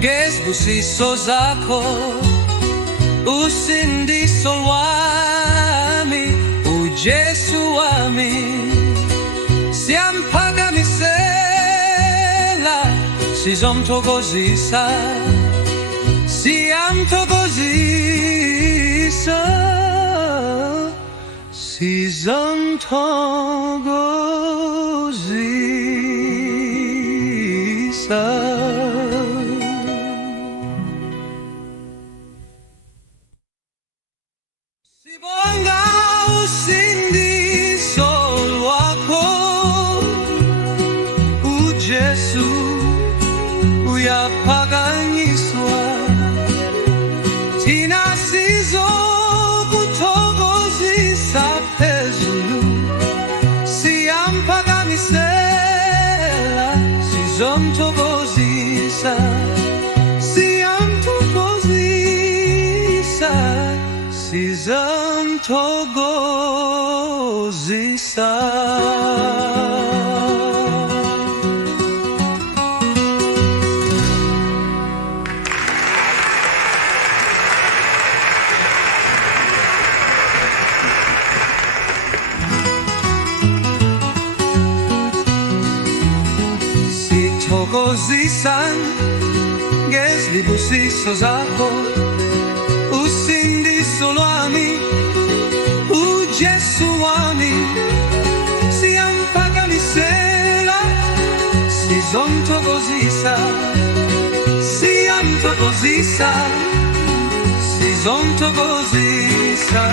Gesbusiso zako usindiso lwami, ujesu wami siampagamisela, sizomthokozisa, siamthokozisa, sizomthokozisa. Sibonga usindiso lwakho, uJesu uyaphakanyiswa, thina sizokuthokozisa phezulu, siyampakamisela, sizomthokozisa, siyamthokozisa, sizomthokozisa. Sithokozisan ngezibusiso zakho, usindiso lwami, uJesu wami siyampakamisela, sizomthokozisa, siyamthokozisa, sizomthokozisa.